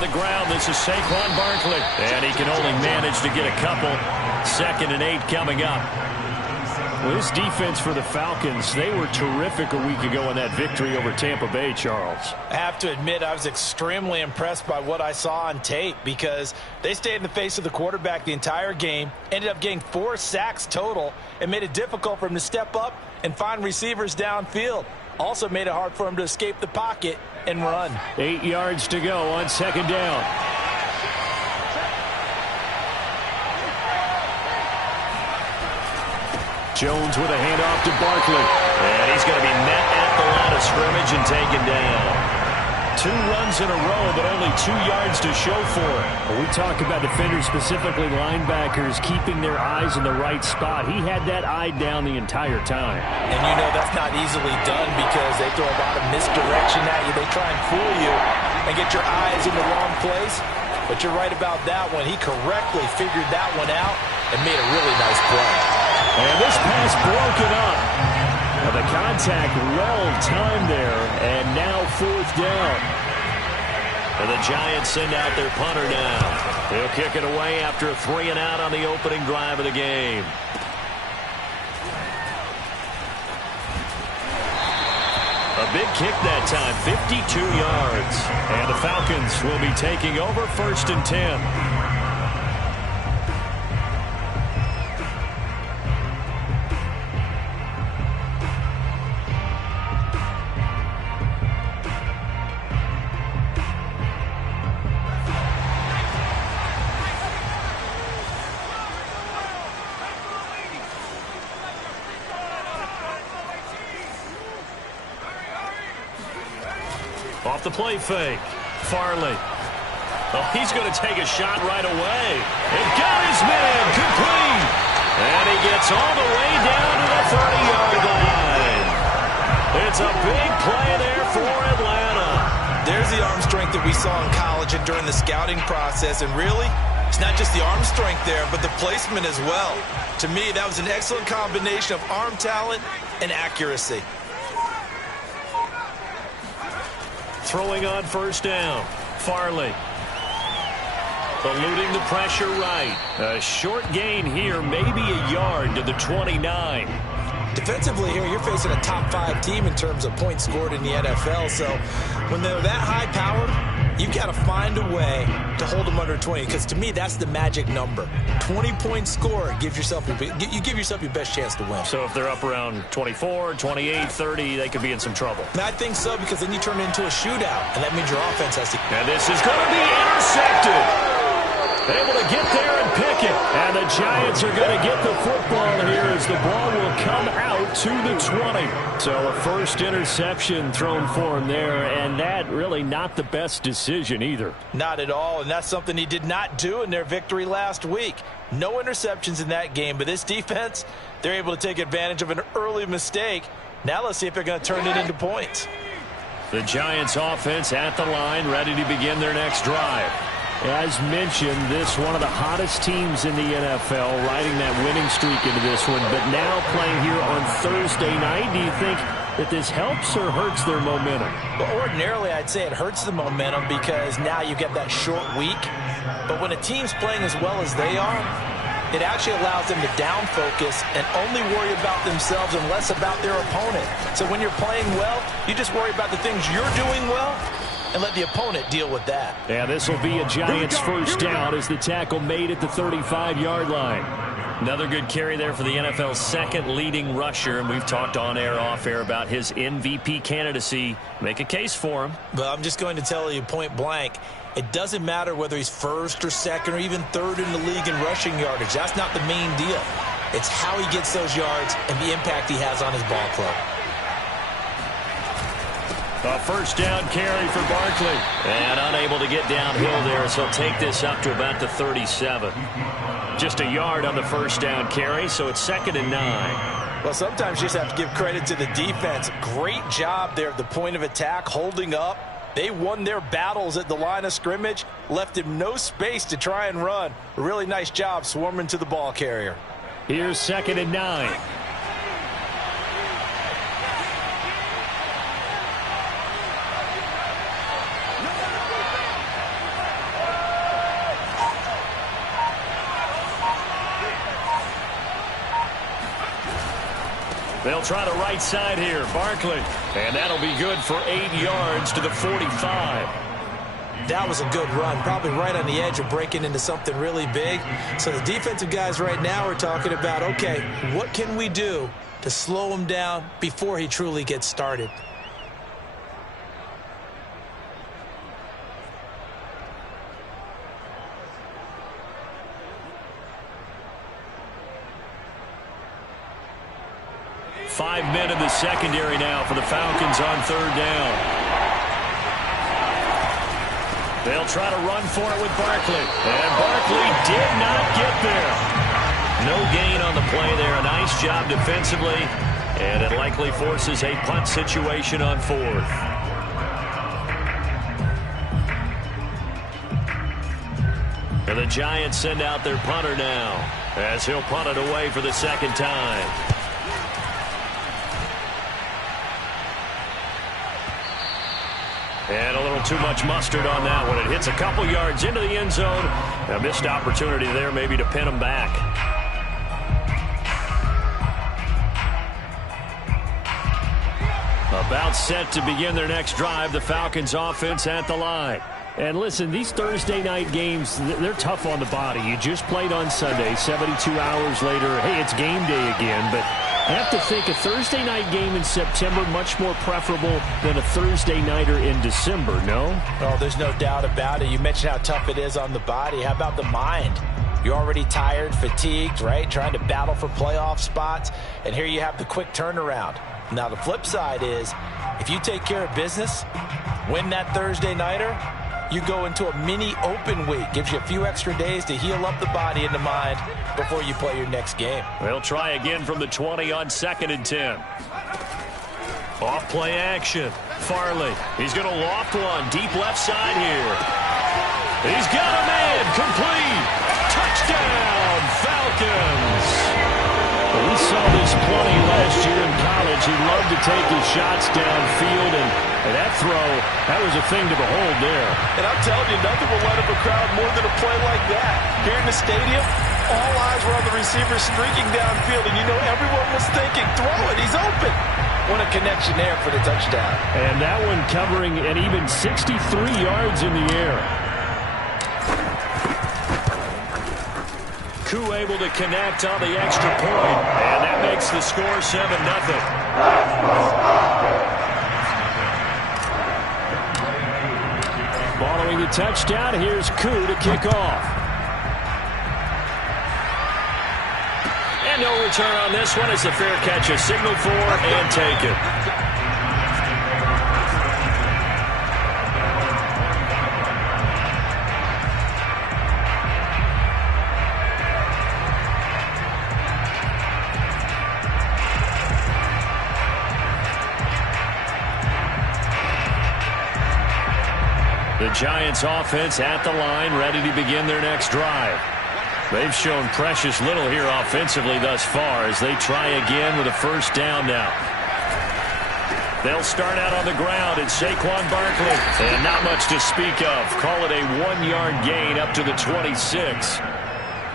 on the ground. This is Saquon Barkley. And he can only manage to get a couple. 2nd and 8 coming up. Well, this defense for the Falcons, they were terrific a week ago in that victory over Tampa Bay, Charles. I have to admit, I was extremely impressed by what I saw on tape because they stayed in the face of the quarterback the entire game, ended up getting 4 sacks total, and made it difficult for him to step up and find receivers downfield. Also made it hard for him to escape the pocket and run. 8 yards to go on 2nd down. Jones with a handoff to Barkley. And he's going to be met at the line of scrimmage and taken down. 2 runs in a row, but only 2 yards to show for it. When we talk about defenders, specifically linebackers, keeping their eyes in the right spot, he had that eye down the entire time. And you know that's not easily done because they throw a lot of misdirection at you. They try and fool you and get your eyes in the wrong place. But you're right about that one. He correctly figured that one out and made a really nice play. And this pass broken up. Well, the contact well timed there, and now 4th down. And the Giants send out their punter now. He'll kick it away after a 3 and out on the opening drive of the game. A big kick that time, 52 yards. And the Falcons will be taking over 1st and 10. Off the play fake. Farley. Oh, he's going to take a shot right away. And got his man complete. And he gets all the way down to the 30-yard line. It's a big play there for Atlanta. There's the arm strength that we saw in college and during the scouting process. And really, it's not just the arm strength there, but the placement as well. To me, that was an excellent combination of arm talent and accuracy. Throwing on 1st down. Farley. Eluding the pressure right. A short gain here, maybe a yard to the 29. Defensively here, you're facing a top 5 team in terms of points scored in the NFL. So when they're that high-powered, you've got to find a way to hold them under 20. Because to me, that's the magic number. 20-point score gives yourself you give yourself your best chance to win. So if they're up around 24, 28, 30, they could be in some trouble. And I think so, because then you turn it into a shootout, and that means your offense has to. And this is going to be intercepted. Able to get there and pick it. And the Giants are going to get the football here as the ball will come out to the 20. So a first interception thrown for him there, and that really not the best decision either. Not at all, and that's something he did not do in their victory last week. No interceptions in that game, but this defense, they're able to take advantage of an early mistake. Now let's see if they're going to turn it into points. The Giants offense at the line, ready to begin their next drive. As mentioned, this one of the hottest teams in the NFL, riding that winning streak into this one, but now playing here on Thursday night. Do you think that this helps or hurts their momentum? Well, ordinarily, I'd say it hurts the momentum because now you get that short week. But when a team's playing as well as they are, it actually allows them to down focus and only worry about themselves and less about their opponent. So when you're playing well, you just worry about the things you're doing well and let the opponent deal with that. Yeah, this will be a Giants first down as the tackle made at the 35-yard line. Another good carry there for the NFL's 2nd leading rusher, and we've talked on air, off air about his MVP candidacy. Make a case for him. But I'm just going to tell you point blank, it doesn't matter whether he's 1st or 2nd or even 3rd in the league in rushing yardage. That's not the main deal. It's how he gets those yards and the impact he has on his ball club. A first down carry for Barkley. And unable to get downhill there, so he'll take this up to about the 37. Just a yard on the first down carry, so it's 2nd and 9. Well, sometimes you just have to give credit to the defense. Great job there at the point of attack, holding up. They won their battles at the line of scrimmage, left him no space to try and run. A really nice job swarming to the ball carrier. Here's 2nd and 9. They'll try the right side here. Barkley. And that'll be good for 8 yards to the 45. That was a good run, probably right on the edge of breaking into something really big. So the defensive guys right now are talking about, okay, what can we do to slow him down before he truly gets started? Five men in the secondary now for the Falcons on third down. They'll try to run for it with Barkley. And Barkley did not get there. No gain on the play there. A nice job defensively. And it likely forces a punt situation on fourth. And the Giants send out their punter now, as he'll punt it away for the second time. And a little too much mustard on that one. It hits a couple yards into the end zone. A missed opportunity there maybe to pin them back. About set to begin their next drive. The Falcons offense at the line. And listen, these Thursday night games, they're tough on the body. You just played on Sunday, 72 hours later. Hey, it's game day again, but I have to think a Thursday night game in September much more preferable than a Thursday nighter in December, no? Oh, there's no doubt about it. You mentioned how tough it is on the body. How about the mind? You're already tired, fatigued, right? Trying to battle for playoff spots. And here you have the quick turnaround. Now, the flip side is, if you take care of business, win that Thursday nighter, you go into a mini open week. Gives you a few extra days to heal up the body and the mind before you play your next game. They'll try again from the 20 on 2nd and 10. Off play action. Farley. He's going to loft one. Deep left side here. He's got a man. Complete. Touchdown, Falcons. Well, we saw this plenty last year in college. He loved to take his shots downfield, and that throw, that was a thing to behold there. And I'm telling you, nothing will light up a crowd more than a play like that. Here in the stadium, all eyes were on the receiver streaking downfield, and you know everyone was thinking, throw it, he's open. What a connection there for the touchdown. And that one covering an even 63 yards in the air. Koo able to connect on the extra point, and that makes the score 7-0. Following the touchdown, here's Koo to kick off. And no return on this one as the fair catch is signaled for and taken. The Giants offense at the line, ready to begin their next drive. They've shown precious little here offensively thus far as they try again with a first down now. They'll start out on the ground. It's Saquon Barkley. And not much to speak of. Call it a 1-yard gain up to the 26.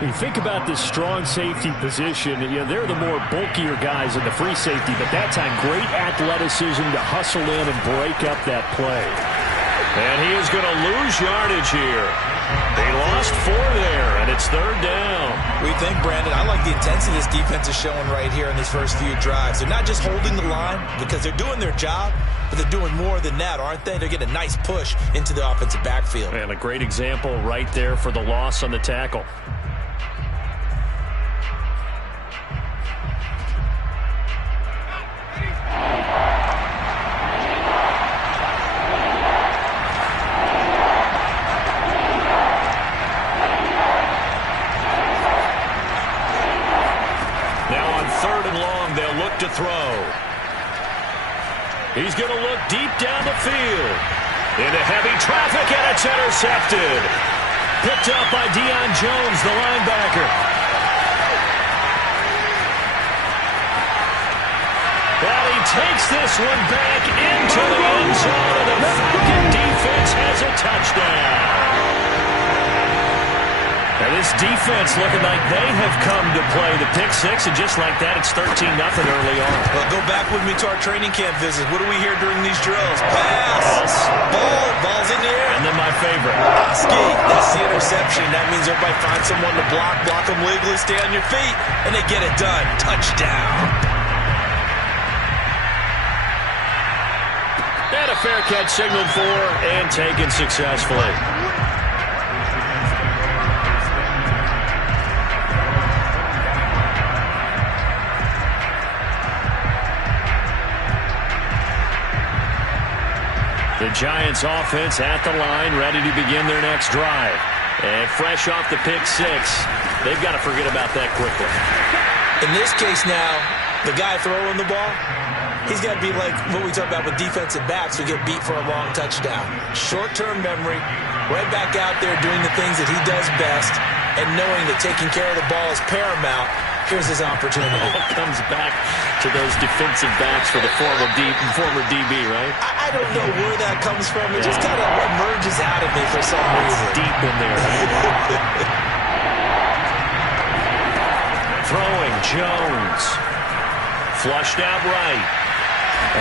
You think about this strong safety position, they're the more bulkier guys in the free safety, but that's a great athleticism to hustle in and break up that play. And he is going to lose yardage here. They lost 4 there, and it's third down. We think, Brandon, I like the intensity this defense is showing right here in these first few drives. They're not just holding the line because they're doing their job, but they're doing more than that, aren't they? They're getting a nice push into the offensive backfield. And a great example right there for the loss on the tackle. To throw. He's going to look deep down the field. Into heavy traffic, and it's intercepted. Picked up by Deion Jones, the linebacker. Well, he takes this one back into the end zone, and the Falcon defense has a touchdown. And this defense looking like they have come to play. The pick six, and just like that, it's 13-0 early on. Well, go back with me to our training camp visit. What do we hear during these drills? Pass. Ball's in the air. And then my favorite. Ski. That's the interception. That means everybody finds someone to block them legally, stay on your feet, and they get it done. Touchdown. And a fair catch signaled for and taken successfully. The Giants offense at the line, ready to begin their next drive. And fresh off the pick six, they've got to forget about that quickly. In this case now, the guy throwing the ball, he's got to be like what we talk about with defensive backs who get beat for a long touchdown. Short-term memory, right back out there doing the things that he does best, and knowing that taking care of the ball is paramount. Here's his opportunity. It all comes back to those defensive backs for the former DB, right? I don't know where that comes from. It just kind of emerges out of me for some reason. It's deep in there. Throwing, Jones. Flushed out right.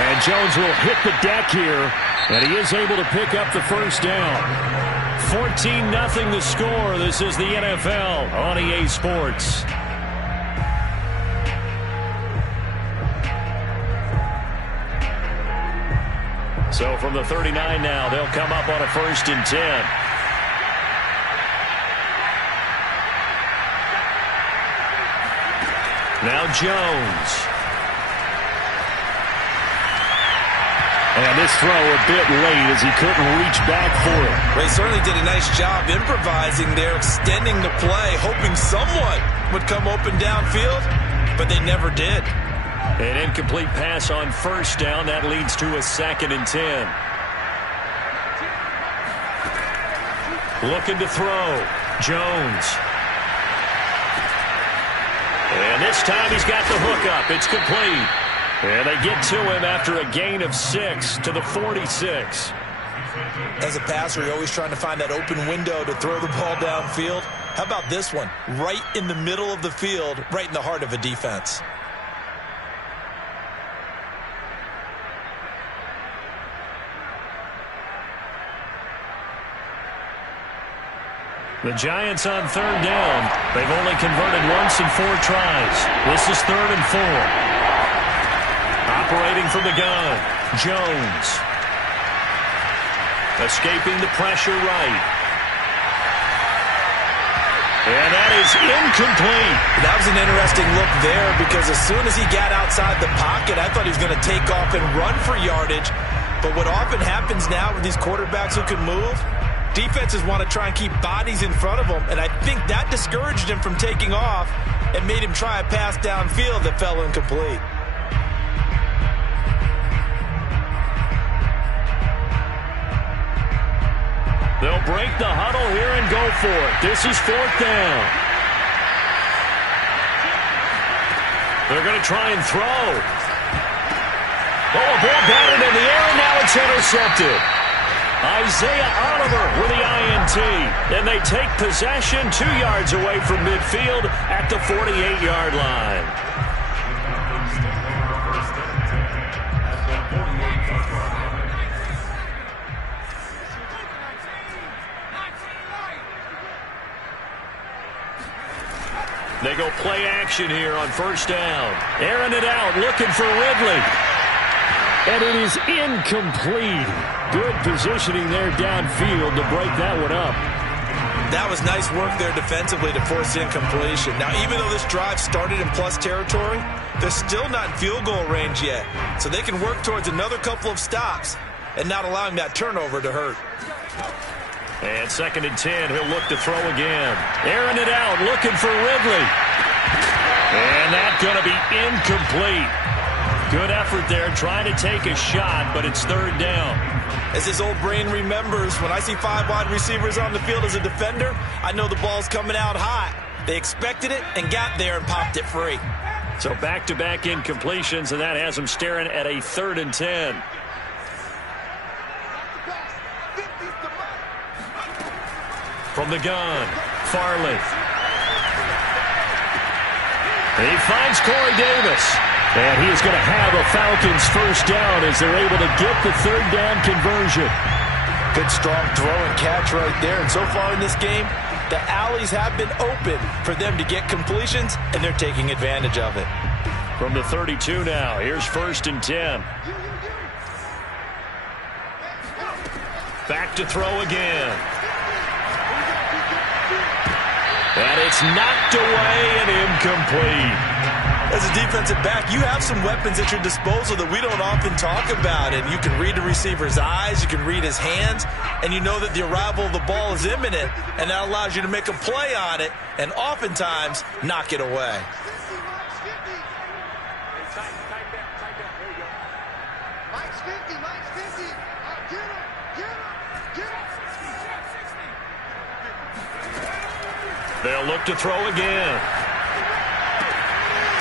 And Jones will hit the deck here, and he is able to pick up the first down. 14-0 the score. This is the NFL on EA Sports. So from the 39 now, they'll come up on a 1st and 10. Now Jones. And this throw a bit late as he couldn't reach back for it. Ray certainly did a nice job improvising there, extending the play, hoping someone would come open downfield, but they never did. An incomplete pass on 1st down. That leads to a 2nd and 10. Looking to throw. Jones. And this time he's got the hook up. It's complete. And they get to him after a gain of 6 to the 46. As a passer, you're always trying to find that open window to throw the ball downfield. How about this one? Right in the middle of the field, right in the heart of a defense. The Giants on 3rd down. They've only converted once in 4 tries. This is 3rd and 4. Operating from the gun, Jones. Escaping the pressure right. And that is incomplete. That was an interesting look there because as soon as he got outside the pocket, I thought he was going to take off and run for yardage. But what often happens now with these quarterbacks who can move, defenses want to try and keep bodies in front of them, and I think that discouraged him from taking off and made him try a pass downfield that fell incomplete. They'll break the huddle here and go for it. This is 4th down. They're going to try and throw. Oh, a ball batted in the air, and now it's intercepted. Isaiah Oliver with the INT. And they take possession 2 yards away from midfield at the 48-yard line. They go play action here on 1st down. Airing it out, looking for Ridley. And it is incomplete. Good positioning there downfield to break that one up. That was nice work there defensively to force incompletion. Now, even though this drive started in plus territory, they're still not in field goal range yet. So they can work towards another couple of stops and not allowing that turnover to hurt. And 2nd and 10, he'll look to throw again. Airing it out, looking for Ridley. And that's going to be incomplete. Good effort there, trying to take a shot, but it's 3rd down. As his old brain remembers, when I see 5 wide receivers on the field as a defender, I know the ball's coming out hot. They expected it and got there and popped it free. So back-to-back incompletions, and that has them staring at a 3rd and 10. From the gun, Farley. He finds Corey Davis. And he is going to have a Falcons first down as they're able to get the third down conversion. Good strong throw and catch right there. And so far in this game, the alleys have been open for them to get completions, and they're taking advantage of it. From the 32 now, here's 1st and 10. Back to throw again. And it's knocked away and incomplete. As a defensive back, you have some weapons at your disposal that we don't often talk about. And you can read the receiver's eyes, you can read his hands, and you know that the arrival of the ball is imminent, and that allows you to make a play on it and oftentimes knock it away. They'll look to throw again.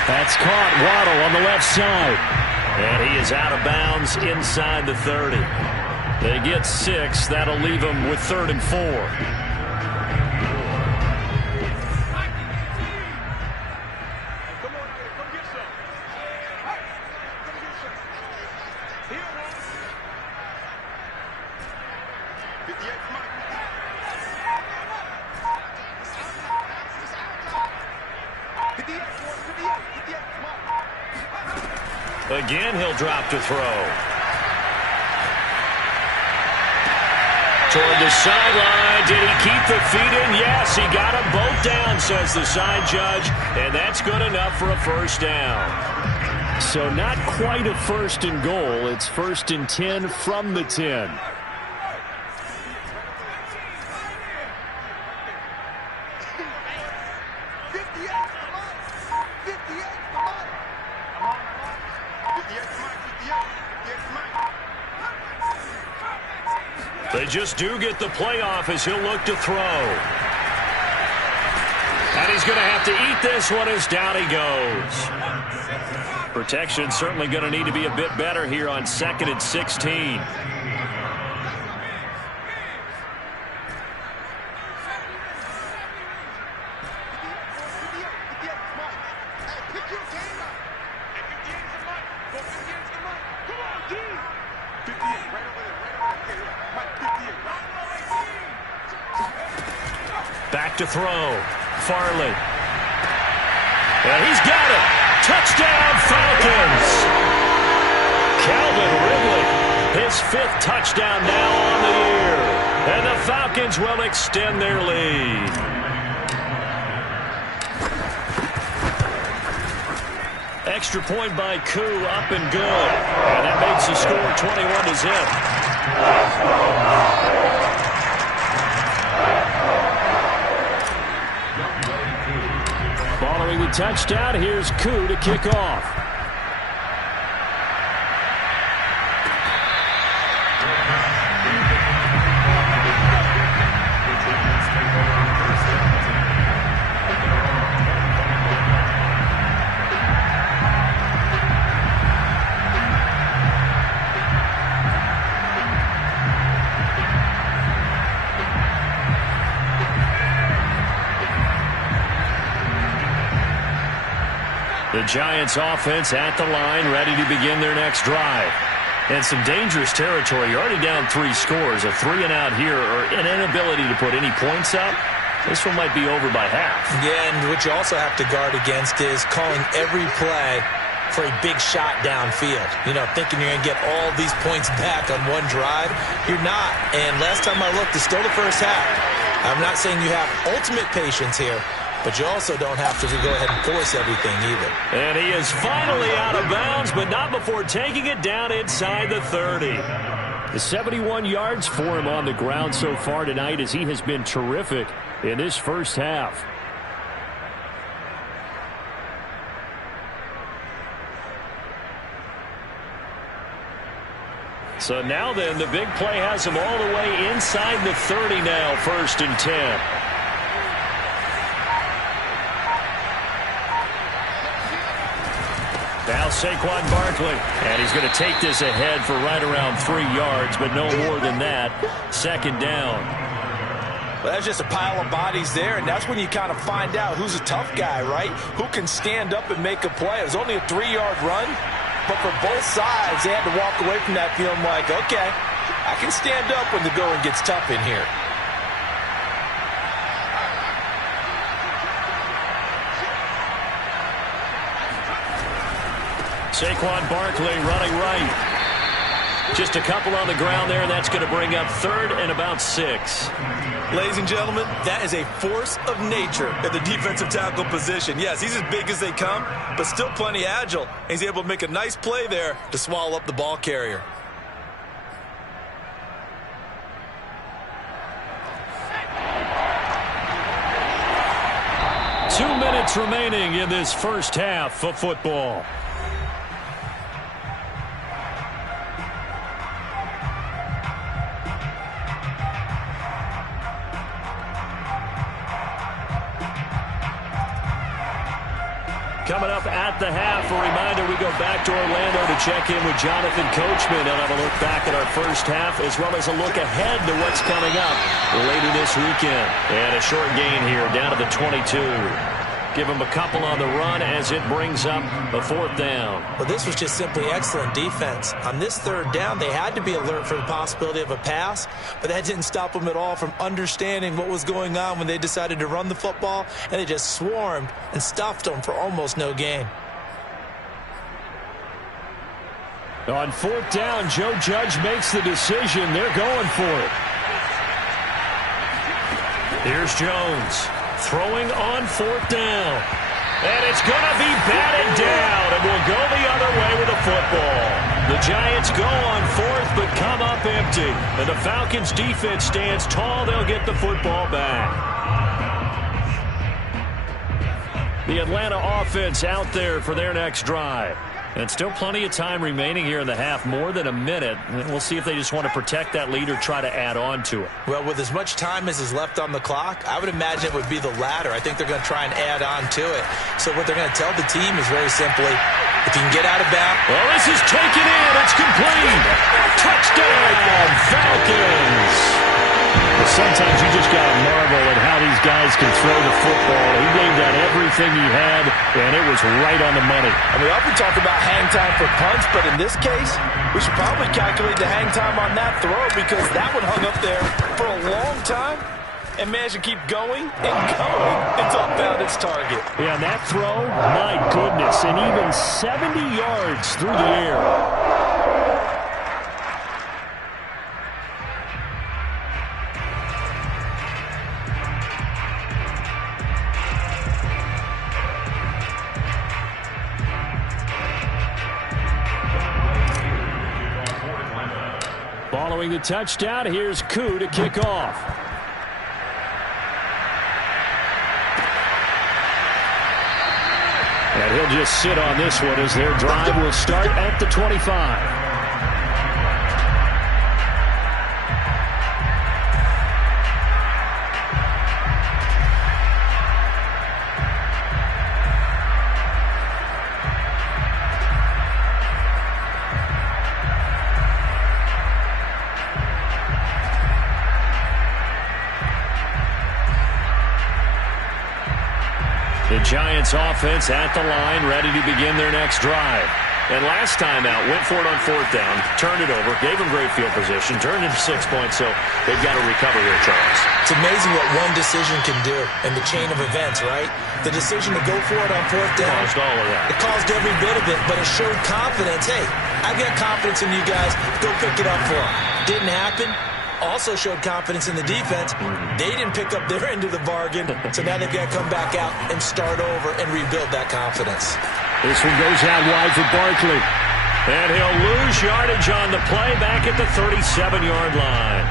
That's caught. Waddle on the left side. And he is out of bounds inside the 30. They get 6. That'll leave them with 3rd and 4. Again, he'll drop to throw. Toward the sideline. Did he keep the feet in? Yes, he got them both down, says the side judge. And that's good enough for a first down. So not quite a 1st and goal. It's 1st and 10 from the 10. They just do get the playoff as he'll look to throw. And he's going to have to eat this one as down he goes. Protection certainly going to need to be a bit better here on 2nd and 16. Back to throw. Farley. And he's got it. Touchdown, Falcons. Calvin Ridley, his 5th touchdown now on the year. And the Falcons will extend their lead. Extra point by Koo, up and good. And that makes the score 21-0. Following the touchdown, here's Koo to kick off. The Giants offense at the line, ready to begin their next drive. And some dangerous territory. You're already down 3 scores. A 3-and-out here, or an inability to put any points up. This one might be over by half. Yeah, and what you also have to guard against is calling every play for a big shot downfield. You know, thinking you're going to get all these points back on one drive. You're not. And last time I looked, it's still the first half. I'm not saying you have ultimate patience here, but you also don't have to go ahead and force everything either. And he is finally out of bounds, but not before taking it down inside the 30. The 71 yards for him on the ground so far tonight, as he has been terrific in this first half. So now then, the big play has him all the way inside the 30 now, 1st and 10. Now Saquon Barkley, and he's going to take this ahead for right around 3 yards, but no more than that. 2nd down. Well, that's just a pile of bodies there, and that's when you kind of find out who's a tough guy, right? Who can stand up and make a play. It was only a 3-yard run, but for both sides, they had to walk away from that feeling like, okay, I can stand up when the going gets tough in here. Saquon Barkley running right. Just a couple on the ground there, and that's going to bring up 3rd and about 6. Ladies and gentlemen, that is a force of nature at the defensive tackle position. Yes, he's as big as they come, but still plenty agile. He's able to make a nice play there to swallow up the ball carrier. Two minutes remaining in this first half of football. Coming up at the half, a reminder, we go back to Orlando to check in with Jonathan Coachman. He'll have a look back at our first half as well as a look ahead to what's coming up later this weekend. And a short gain here down to the 22. Give him a couple on the run as it brings up a 4th down. Well, this was just simply excellent defense. On this 3rd down, they had to be alert for the possibility of a pass, but that didn't stop them at all from understanding what was going on when they decided to run the football, and they just swarmed and stuffed them for almost no gain. On 4th down, Joe Judge makes the decision. They're going for it. Here's Jones. Throwing on 4th down. And it's going to be batted down, and will go the other way with the football. The Giants go on 4th, but come up empty. And the Falcons' defense stands tall. They'll get the football back. The Atlanta offense out there for their next drive. And still plenty of time remaining here in the half, more than a minute. And we'll see if they just want to protect that lead or try to add on to it. Well, with as much time as is left on the clock, I would imagine it would be the latter. I think they're going to try and add on to it. So what they're going to tell the team is very simply, if you can get out of bounds. Well, this is taken in. It's complete. Touchdown, Falcons. Well, sometimes you just got to marvel at how these guys can throw the football. He gave that everything he had, and it was right on the money. And we often talk about hang time for punts, but in this case, we should probably calculate the hang time on that throw because that one hung up there for a long time and managed to keep going and going until it found its target. Yeah, that throw, my goodness, and even 70 yards through the air. Following the touchdown, here's Koo to kick off. And he'll just sit on this one as their drive will start at the 25. The Giants offense at the line, ready to begin their next drive. And last time out, went for it on 4th down, turned it over, gave them great field position, turned into 6 points, so they've got to recover here, Charles. It's amazing what one decision can do in the chain of events, right? The decision to go for it on 4th down. Caused all of that. It caused every bit of it, but it showed confidence. Hey, I've got confidence in you guys. Go pick it up for them. Didn't happen. Also showed confidence in the defense. They didn't pick up their end of the bargain, so now they've got to come back out and start over and rebuild that confidence. This one goes out wide for Barkley. And he'll lose yardage on the play back at the 37-yard line.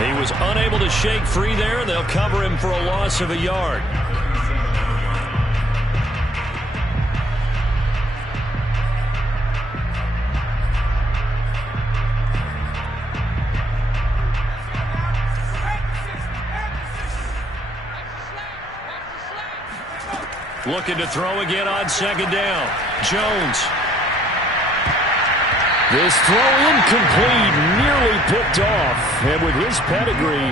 He was unable to shake free there, and they'll cover him for a loss of a yard. Looking to throw again on 2nd down. Jones. This throw incomplete, nearly picked off. And with his pedigree,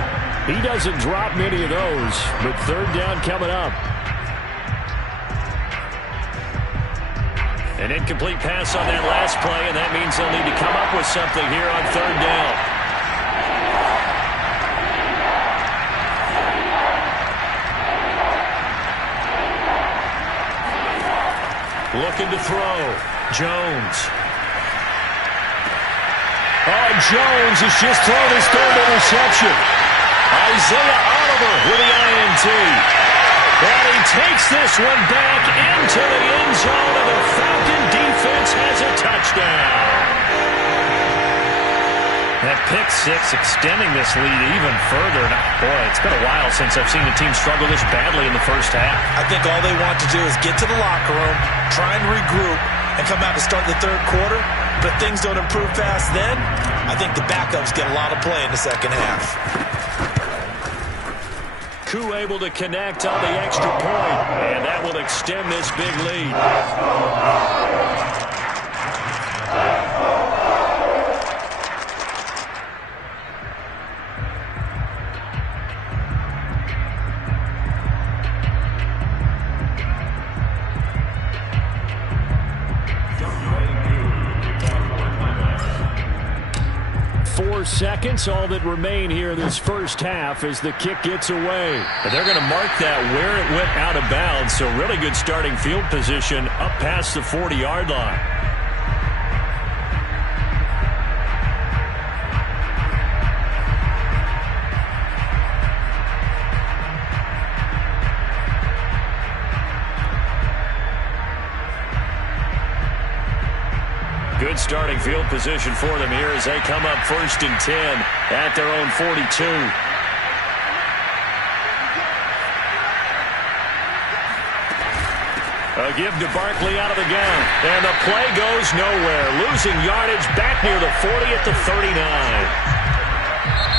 He doesn't drop many of those, but third down coming up. An incomplete pass on that last play, and that means they'll need to come up with something here on third down. Looking to throw. Jones. Oh, Jones has just thrown his third interception. Isaiah Oliver with the INT. And he takes this one back into the end zone, and the Falcon defense has a touchdown. That pick six extending this lead even further. Boy, it's been a while since I've seen a team struggle this badly in the first half. I think all they want to do is get to the locker room, try and regroup, and come out to start the third quarter. But if things don't improve fast then, I think the backups get a lot of play in the second half. Koo able to connect on the extra point, and that will extend this big lead. 4 seconds, all that remain here this first half as the kick gets away. But they're going to mark that where it went out of bounds, so really good starting field position up past the 40-yard line. Good starting field position for them here as they come up 1st and 10 at their own 42. A give to Barkley out of the gun. And the play goes nowhere. Losing yardage back near the 40 at the 39.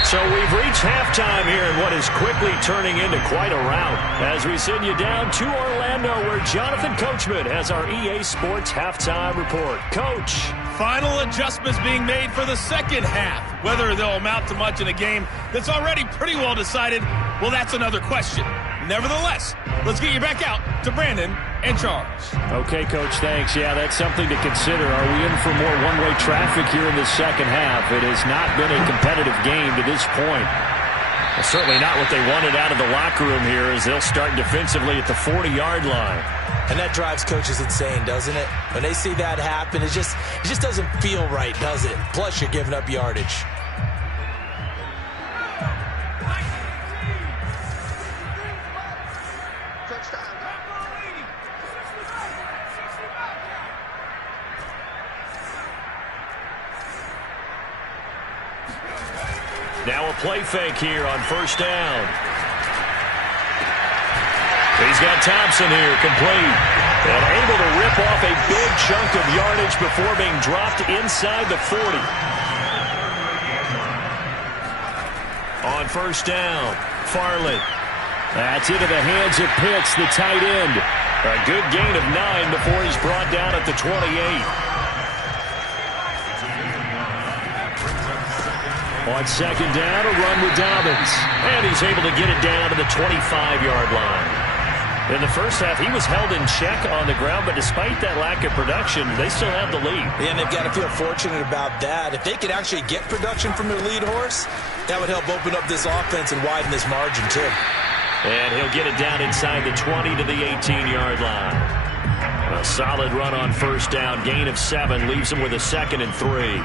So we've reached halftime here in what is quickly turning into quite a rout as we send you down to Orlando where Jonathan Coachman has our EA Sports Halftime Report. Coach. Final adjustments being made for the second half. Whether they'll amount to much in a game that's already pretty well decided, well, that's another question. Nevertheless, let's get you back out to Brandon and Charles. Okay, Coach, thanks. Yeah, that's something to consider. Are we in for more one-way traffic here in the second half? It has not been a competitive game to this point. Well, certainly not what they wanted out of the locker room here as they'll start defensively at the 40-yard line. And that drives coaches insane, doesn't it? When they see that happen, it just doesn't feel right, does it? Plus, you're giving up yardage. Now a play fake here on 1st down. He's got Thompson here, complete. And able to rip off a big chunk of yardage before being dropped inside the 40. On 1st down, Farley. That's into the hands of Pitts, the tight end. A good gain of 9 before he's brought down at the 28. On 2nd down, a run with Dobbins. And he's able to get it down to the 25-yard line. In the first half, he was held in check on the ground, but despite that lack of production, they still have the lead. Yeah, and they've got to feel fortunate about that. If they could actually get production from their lead horse, that would help open up this offense and widen this margin, too. And he'll get it down inside the 20 to the 18-yard line. A solid run on 1st down. Gain of 7 leaves him with a 2nd and 3.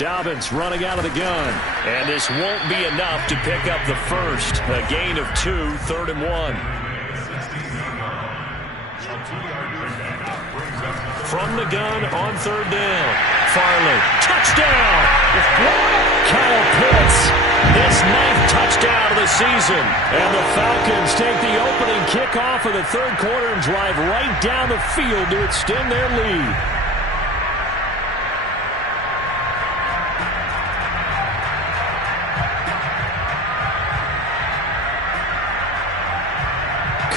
Dobbins running out of the gun. And this won't be enough to pick up the first. A gain of 2, 3rd and 1. From the gun on 3rd down. Farley. Touchdown! Kyle Pitts. His 9th touchdown of the season. And the Falcons take the opening kickoff of the 3rd quarter and drive right down the field to extend their lead.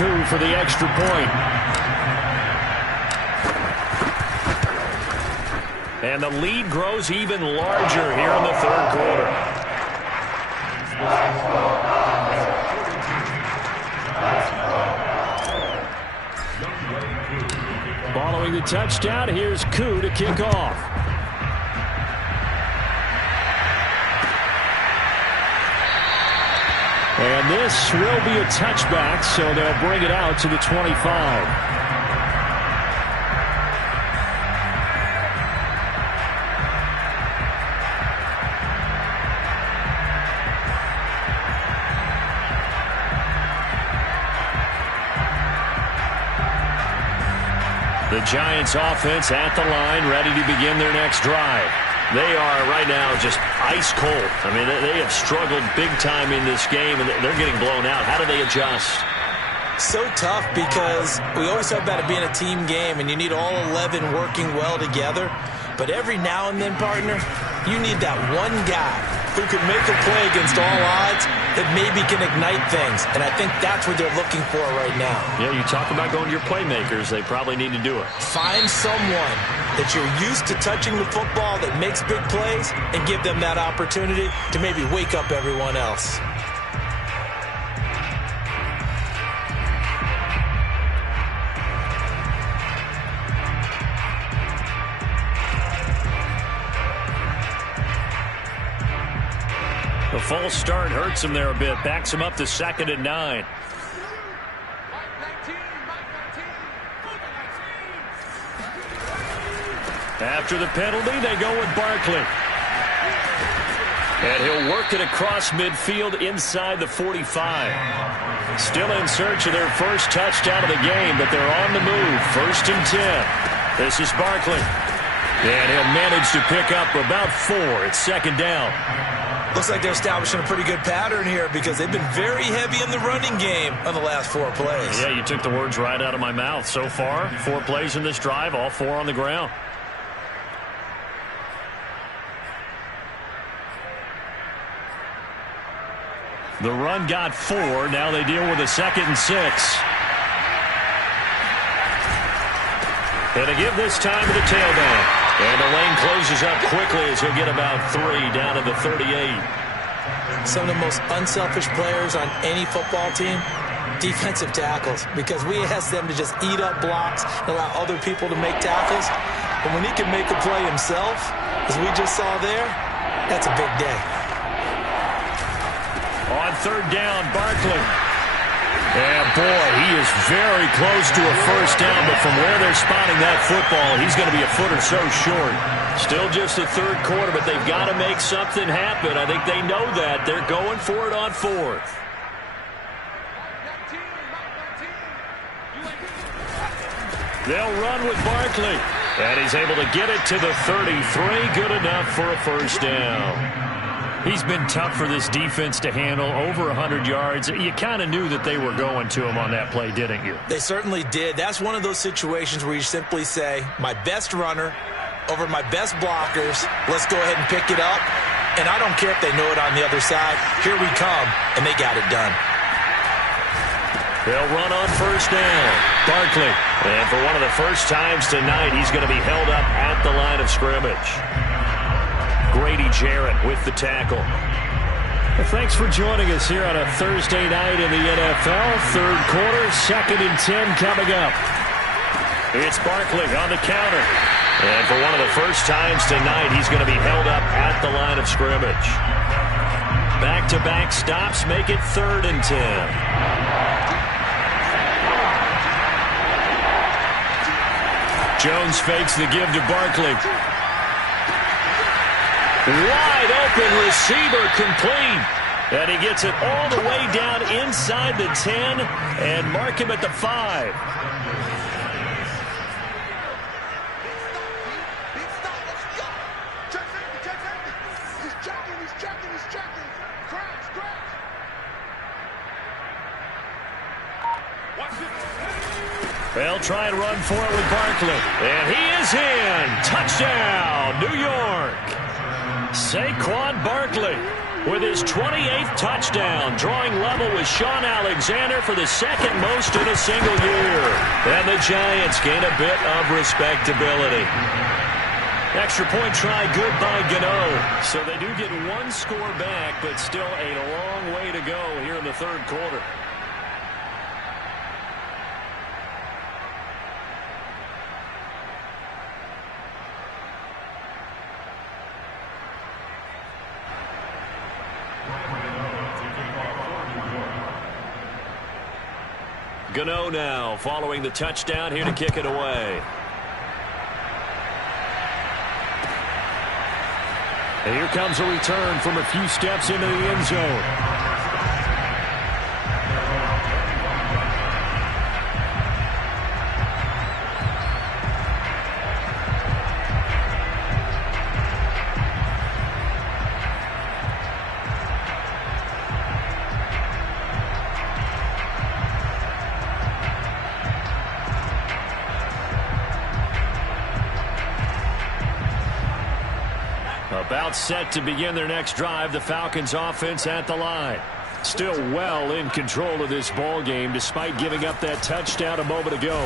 Koo for the extra point. And the lead grows even larger here in the third quarter. Following the touchdown, here's Koo to kick off. And this will be a touchback, so they'll bring it out to the 25. The Giants offense at the line, ready to begin their next drive. They are right now just ice cold. I mean, they have struggled big time in this game, and they're getting blown out. How do they adjust? So tough because we always talk about it being a team game, and you need all 11 working well together. But every now and then, partner, you need that one guy who can make a play against all odds that maybe can ignite things. And I think that's what they're looking for right now. Yeah, you talk about going to your playmakers. They probably need to do it. Find someone that you're used to touching the football that makes big plays and give them that opportunity to maybe wake up everyone else. The false start hurts him there a bit. Backs him up to 2nd and 9. After the penalty, they go with Barkley. And he'll work it across midfield inside the 45. Still in search of their first touchdown of the game, but they're on the move. 1st and 10. This is Barkley. And he'll manage to pick up about 4. It's 2nd down. Looks like they're establishing a pretty good pattern here because they've been very heavy in the running game on the last 4 plays. Yeah, you took the words right out of my mouth. So far, 4 plays in this drive, all 4 on the ground. The run got 4. Now they deal with a 2nd and 6. And to give this time to the tailback. And the lane closes up quickly as he'll get about 3 down to the 38. Some of the most unselfish players on any football team, defensive tackles, because we ask them to just eat up blocks and allow other people to make tackles. And when he can make a play himself, as we just saw there, that's a big day. On 3rd down, Barkley. And, boy, he is very close to a first down, but from where they're spotting that football, he's going to be a foot or so short. Still just the 3rd quarter, but they've got to make something happen. I think they know that. They're going for it on 4th. They'll run with Barkley. And he's able to get it to the 33. Good enough for a first down. He's been tough for this defense to handle, over 100 yards. You kind of knew that they were going to him on that play, didn't you? They certainly did. That's one of those situations where you simply say, my best runner over my best blockers, let's go ahead and pick it up. And I don't care if they know it on the other side. Here we come, and they got it done. They'll run on first down. Barkley. And for one of the first times tonight, he's going to be held up at the line of scrimmage. Grady Jarrett with the tackle. Well, thanks for joining us here on a Thursday night in the NFL. 3rd quarter, 2nd and 10 coming up. It's Barkley on the counter. And for one of the first times tonight, he's going to be held up at the line of scrimmage. Back-to-back stops make it 3rd and 10. Jones fakes the give to Barkley. Wide open receiver complete. And he gets it all the way down inside the 10 and mark him at the 5. They'll try and run for it with Barkley. And he is in. Touchdown, New York. Saquon Barkley. with his 28th touchdown, drawing level with Sean Alexander for the second most in a single year. And the Giants gain a bit of respectability. Extra point try good by Gano. So they do get one score back, but still a long way to go here in the third quarter. Gano now following the touchdown here to kick it away. And here comes a return from a few steps into the end zone. About set to begin their next drive, the Falcons offense at the line. Still well in control of this ball game despite giving up that touchdown a moment ago.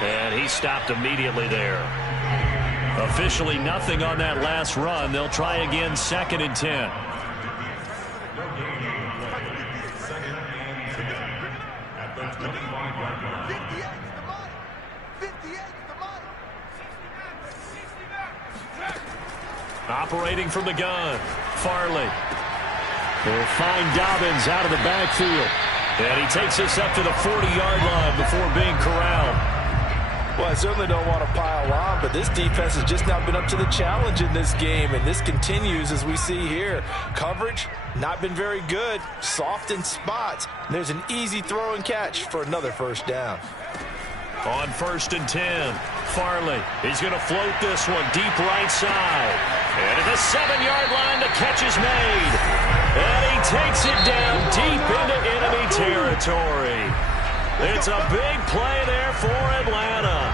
And he stopped immediately there. Officially nothing on that last run. They'll try again 2nd and 10. Operating from the gun, Farley. They'll find Dobbins out of the backfield. And he takes us up to the 40-yard line before being corralled. Well, I certainly don't want to pile on, but this defense has just not been up to the challenge in this game, and this continues as we see here. Coverage, not been very good, soft in spots. There's an easy throw and catch for another first down. On 1st and 10, Farley. He's going to float this one deep right side. And at the 7-yard line, the catch is made. And he takes it down deep into enemy territory. It's a big play there for Atlanta.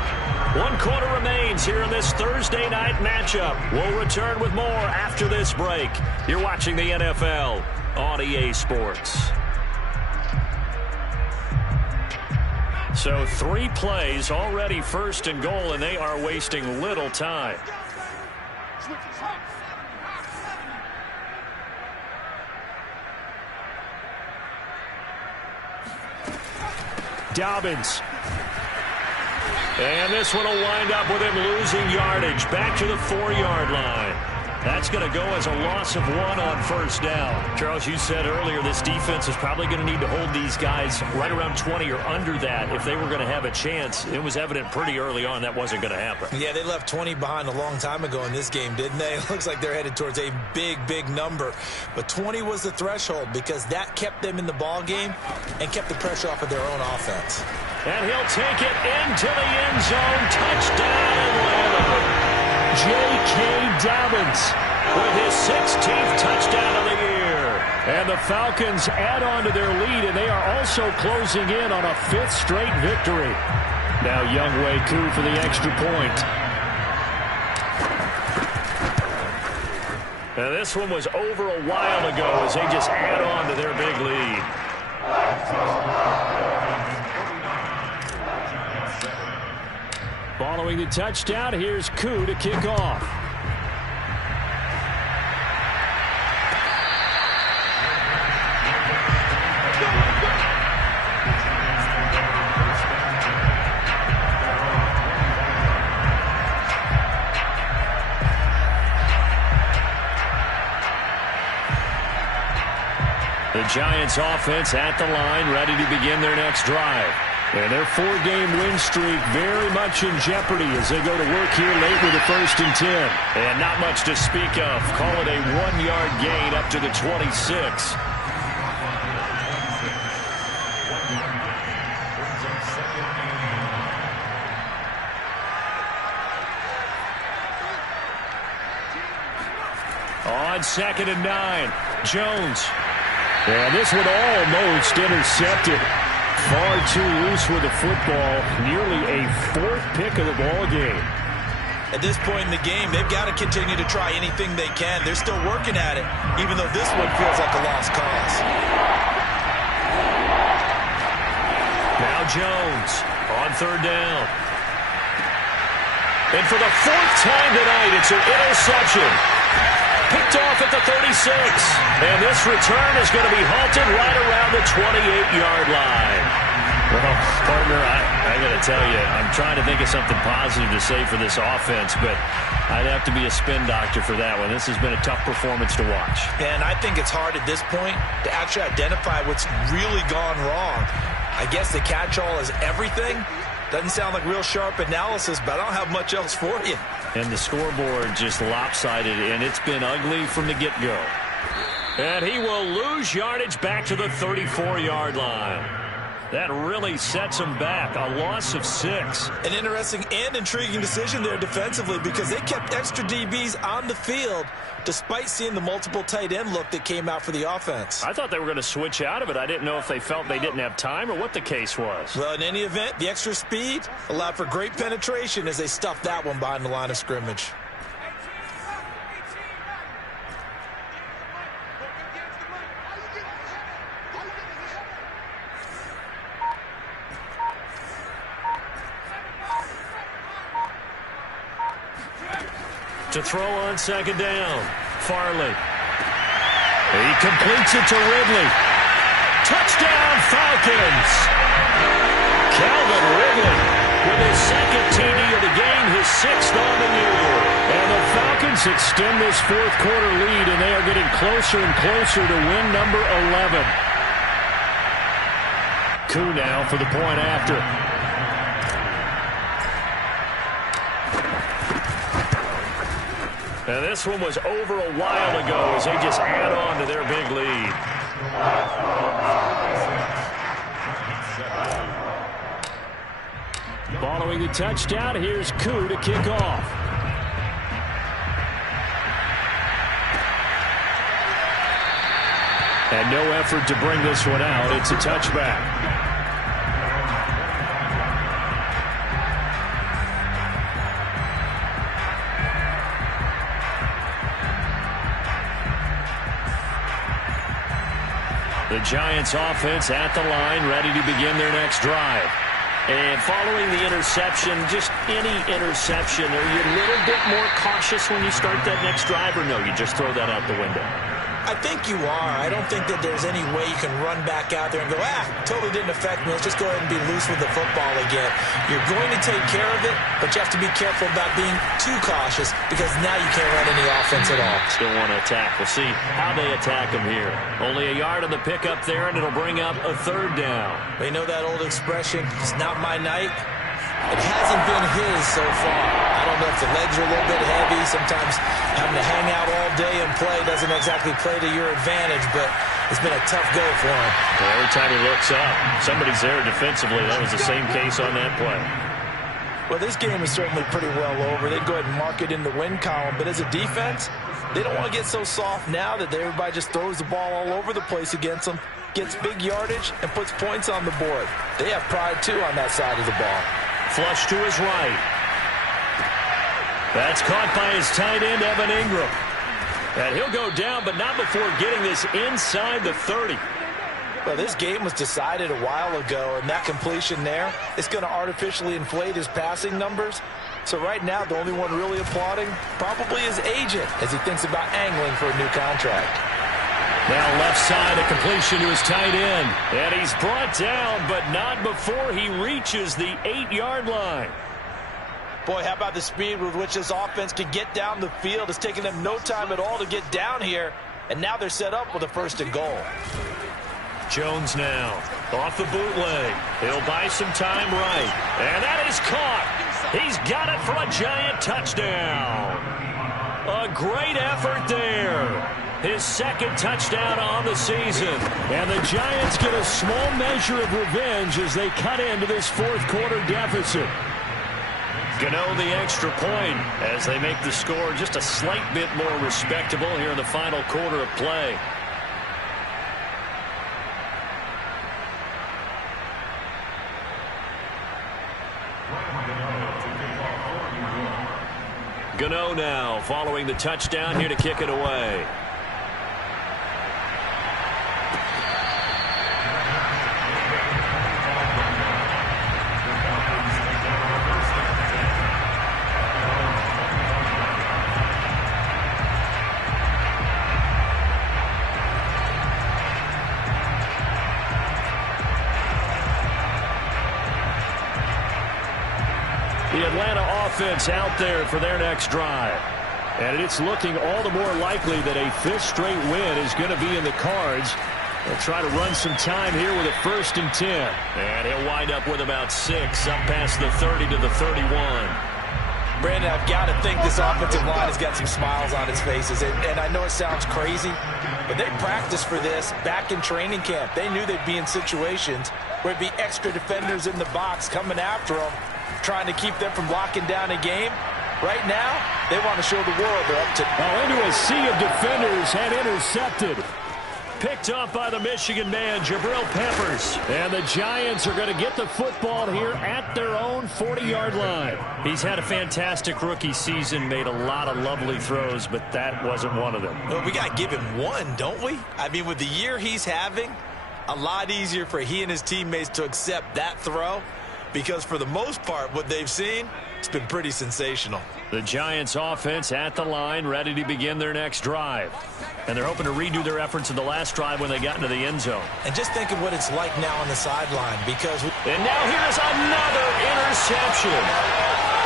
1 quarter remains here in this Thursday night matchup. We'll return with more after this break. You're watching the NFL on EA Sports. So 3 plays already 1st and goal, and they are wasting little time. Dobbins. And this one will wind up with him losing yardage back to the 4-yard line. That's going to go as a loss of 1 on 1st down. Charles, you said earlier this defense is probably going to need to hold these guys right around 20 or under that if they were going to have a chance. It was evident pretty early on that wasn't going to happen. Yeah, they left 20 behind a long time ago in this game, didn't they? It looks like they're headed towards a big, big number. But 20 was the threshold because that kept them in the ball game and kept the pressure off of their own offense. And he'll take it into the end zone. Touchdown, Atlanta. J.K. Dobbins with his 16th touchdown of the year. And the Falcons add on to their lead, and they are also closing in on a 5th straight victory. Now Younghoe Koo for the extra point. Now this one was over a while ago as they just add on to their big lead. Following the touchdown, here's Koo to kick off. The Giants offense at the line, ready to begin their next drive. And their 4-game win streak very much in jeopardy as they go to work here late with the 1st and 10. And not much to speak of. Call it a 1-yard gain up to the 26. On 2nd and 9, Jones. And this one almost intercepted. Far too loose with the football. Nearly a 4th pick of the ball game. At this point in the game, they've got to continue to try anything they can. They're still working at it, even though this one feels like a lost cause. Now Jones on third down. And for the fourth time tonight, it's an interception. Picked off at the 36. And this return is going to be halted right around the 28-yard line. Well, partner, I got to tell you, I'm trying to think of something positive to say for this offense, but I'd have to be a spin doctor for that one. This has been a tough performance to watch. And I think it's hard at this point to actually identify what's really gone wrong. I guess the catch-all is everything. Doesn't sound like real sharp analysis, but I don't have much else for you. And the scoreboard just lopsided, and it's been ugly from the get-go. And he will lose yardage back to the 34-yard line. That really sets him back. A loss of 6. An interesting and intriguing decision there defensively because they kept extra DBs on the field despite seeing the multiple tight end look that came out for the offense. I thought they were going to switch out of it. I didn't know if they felt they didn't have time or what the case was. Well, in any event, the extra speed allowed for great penetration as they stuffed that one behind the line of scrimmage. To throw on second down, Farley. He completes it to Ridley. Touchdown, Falcons! Calvin Ridley with his second TD of the game, his 6th on the year. And the Falcons extend this fourth quarter lead, and they are getting closer and closer to win number 11. Koo now for the point after. And this one was over a while ago as they just add on to their big lead. Following the touchdown, here's Koo to kick off. And no effort to bring this one out. It's a touchback. The Giants offense at the line, ready to begin their next drive. And following the interception, just any interception, are you a little bit more cautious when you start that next drive, or no, you just throw that out the window? I think you are. I don't think that there's any way you can run back out there and go, totally didn't affect me. Let's just go ahead and be loose with the football again. You're going to take care of it, but you have to be careful about being too cautious because now you can't run any offense at all. Still want to attack. We'll see how they attack them here. Only a yard on the pickup there, and it'll bring up a third down. They know that old expression, it's not my night. It hasn't been his so far. I don't know if the legs are a little bit heavy. Sometimes having to hang out all day and play doesn't exactly play to your advantage, but it's been a tough go for him. Well, every time he looks up, somebody's there defensively. That was the same case on that play. Well, this game is certainly pretty well over. They'd go ahead and mark it in the win column, but as a defense, they don't want to get so soft now that everybody just throws the ball all over the place against them, gets big yardage, and puts points on the board. They have pride, too, on that side of the ball. Flush to his right. That's caught by his tight end, Evan Ingram. And he'll go down, but not before getting this inside the 30. Well, this game was decided a while ago, and that completion there is going to artificially inflate his passing numbers. So right now, the only one really applauding probably his agent as he thinks about angling for a new contract. Now left side, a completion to his tight end. And he's brought down, but not before he reaches the 8-yard line. Boy, how about the speed with which this offense can get down the field? It's taken them no time at all to get down here, and now they're set up with a 1st and goal. Jones now, off the bootleg. He'll buy some time right. And that is caught. He's got it for a Giant touchdown. A great effort there. His 2nd touchdown on the season. And the Giants get a small measure of revenge as they cut into this 4th quarter deficit. Gano the extra point as they make the score just a slight bit more respectable here in the final quarter of play. Gano now following the touchdown here to kick it away. The Atlanta offense out there for their next drive. And it's looking all the more likely that a fifth straight win is going to be in the cards. They'll try to run some time here with a 1st and 10. And he'll wind up with about 6 up past the 30 to the 31. Brandon, I've got to think this offensive line has got some smiles on its faces. And I know it sounds crazy, but they practiced for this back in training camp. They knew they'd be in situations where it'd be extra defenders in the box coming after them, trying to keep them from locking down a game. Right now, they want to show the world they're up to. Into a sea of defenders and intercepted. Picked up by the Michigan man, Jabril Peppers. And the Giants are going to get the football here at their own 40-yard line. He's had a fantastic rookie season, made a lot of lovely throws, but that wasn't one of them. Well, we got to give him one, don't we? I mean, with the year he's having, a lot easier for he and his teammates to accept that throw, because for the most part, what they've seen, it's been pretty sensational. The Giants offense at the line, ready to begin their next drive. And they're hoping to redo their efforts in the last drive when they got into the end zone. And just think of what it's like now on the sideline, because... And now here's another interception.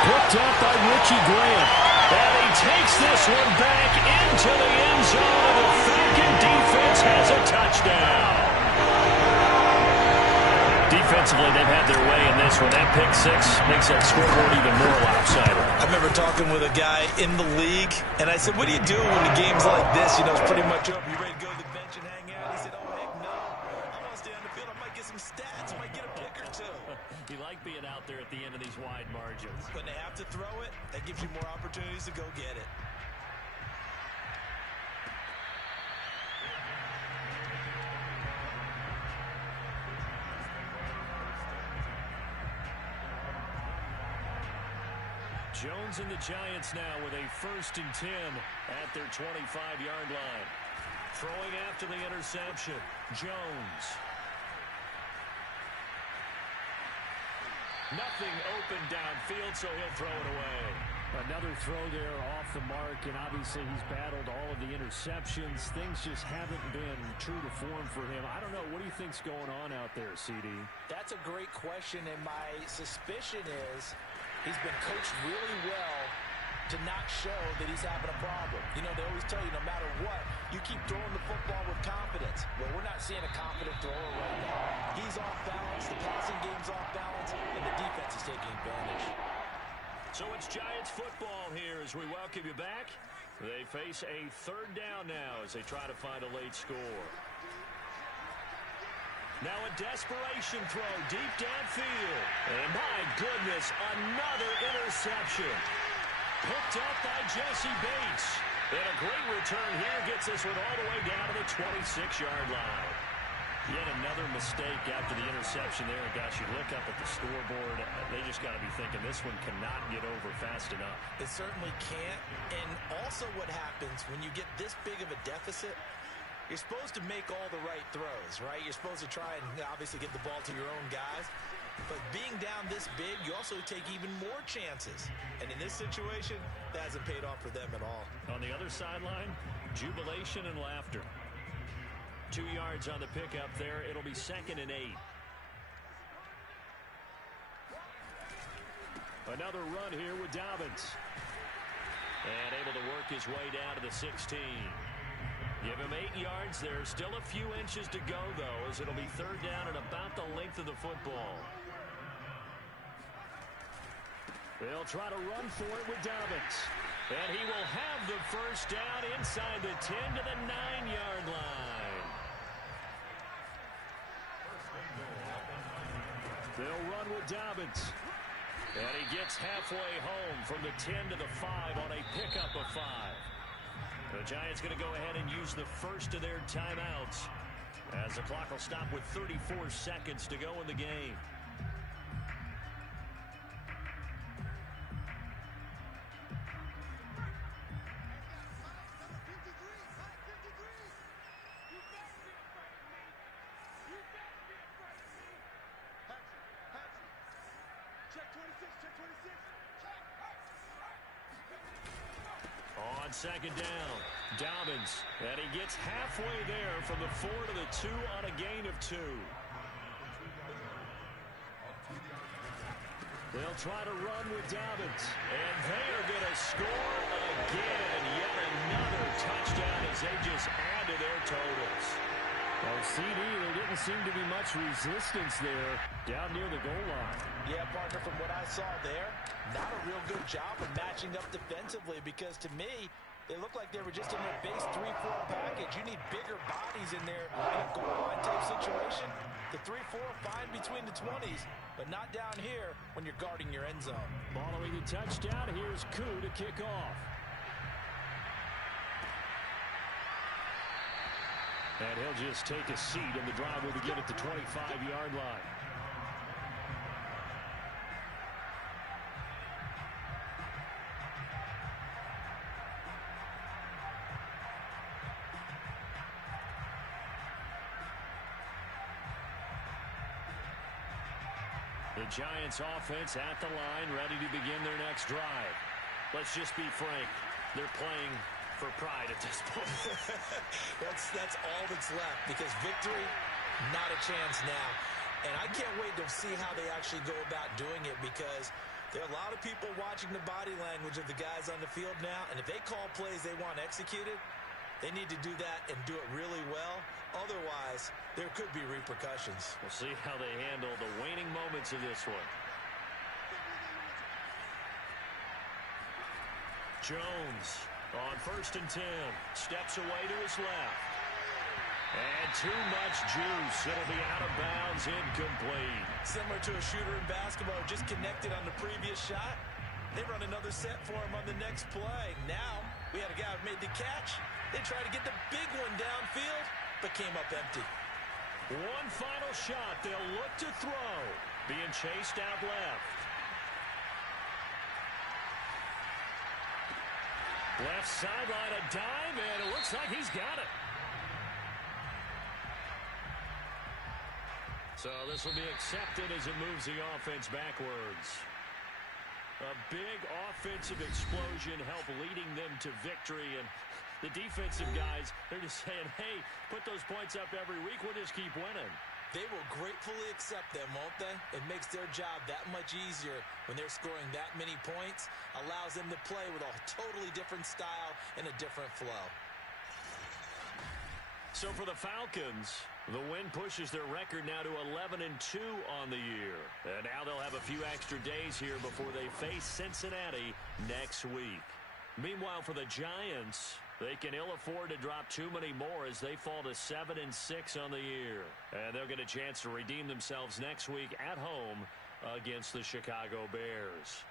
Picked up by Richie Grant. And he takes this one back into the end zone, and the Falcon defense has a touchdown. Defensively, they've had their way in this one. That pick six makes that scoreboard even more lopsided. I remember talking with a guy in the league, and I said, what do you do when the game's like this? You know, it's pretty much over. You ready to go to the bench and hang out? He said, oh, heck no. I want to stay on the field. I might get some stats. I might get a pick or two. You like being out there at the end of these wide margins. When they have to throw it, that gives you more opportunities to go get it. Jones and the Giants now with a 1st and 10 at their 25-yard line. Throwing after the interception, Jones. Nothing open downfield, so he'll throw it away. Another throw there off the mark, and obviously he's battled all of the interceptions. Things just haven't been true to form for him. I don't know. What do you think's going on out there, CD? That's a great question, and my suspicion is he's been coached really well to not show that he's having a problem. You know, they always tell you no matter what, you keep throwing the football with confidence. Well, we're not seeing a confident thrower right now. He's off balance, the passing game's off balance, and the defense is taking advantage. So it's Giants football here as we welcome you back. They face a 3rd down now as they try to find a late score. Now a desperation throw deep downfield. And my goodness, another interception. Picked up by Jesse Bates. And a great return here gets this one all the way down to the 26-yard line. Yet another mistake after the interception there. And gosh, you look up at the scoreboard, they just got to be thinking this one cannot get over fast enough. It certainly can't. And also what happens when you get this big of a deficit, you're supposed to make all the right throws, right? You're supposed to try and obviously get the ball to your own guys. But being down this big, you also take even more chances. And in this situation, that hasn't paid off for them at all. On the other sideline, jubilation and laughter. 2 yards on the pickup there. It'll be 2nd and 8. Another run here with Dobbins. And able to work his way down to the 16. Give him 8 yards. There's still a few inches to go, though, as it'll be 3rd down and about the length of the football. They'll try to run for it with Dobbins. And he will have the 1st down inside the 10 to the 9-yard line. They'll run with Dobbins. And he gets halfway home from the 10 to the 5 on a pickup of 5. The Giants going to go ahead and use the first of their timeouts as the clock will stop with 34 seconds to go in the game. On second down, Dobbins, and he gets halfway there from the 4 to the 2 on a gain of 2. They'll try to run with Dobbins, and they are going to score again. Yet another touchdown as they just add to their totals. Well, CD, there didn't seem to be much resistance there down near the goal line. Yeah, partner, from what I saw there, not a real good job of matching up defensively because to me, they look like they were just in their base 3-4 package. You need bigger bodies in there in a goal line type situation. The 3-4 fine between the 20s, but not down here when you're guarding your end zone. Following the touchdown, here's Koo to kick off. And he'll just take a seat, and the drive will begin at the 25-yard line. The Giants offense at the line, ready to begin their next drive. Let's just be frank, they're playing for pride at this point. That's all that's left because victory, not a chance now. And I can't wait to see how they actually go about doing it because there are a lot of people watching the body language of the guys on the field now, and if they call plays they want executed, they need to do that and do it really well. Otherwise, there could be repercussions. We'll see how they handle the waning moments of this one. Jones on 1st and 10. Steps away to his left. And too much juice. It'll be out of bounds, incomplete. Similar to a shooter in basketball, just connected on the previous shot. They run another set for him on the next play. Now, we had a guy who made the catch. They tried to get the big one downfield, but came up empty. One final shot. They'll look to throw. Being chased out left. Left sideline, a dime, and it looks like he's got it. So this will be accepted as it moves the offense backwards. A big offensive explosion helped leading them to victory, and the defensive guys, they're just saying, hey, put those points up every week, we'll just keep winning. They will gratefully accept them, won't they? It makes their job that much easier when they're scoring that many points, allows them to play with a totally different style and a different flow. So for the Falcons, the win pushes their record now to 11-2 on the year. And now they'll have a few extra days here before they face Cincinnati next week. Meanwhile, for the Giants, they can ill afford to drop too many more as they fall to 7-6 on the year. And they'll get a chance to redeem themselves next week at home against the Chicago Bears.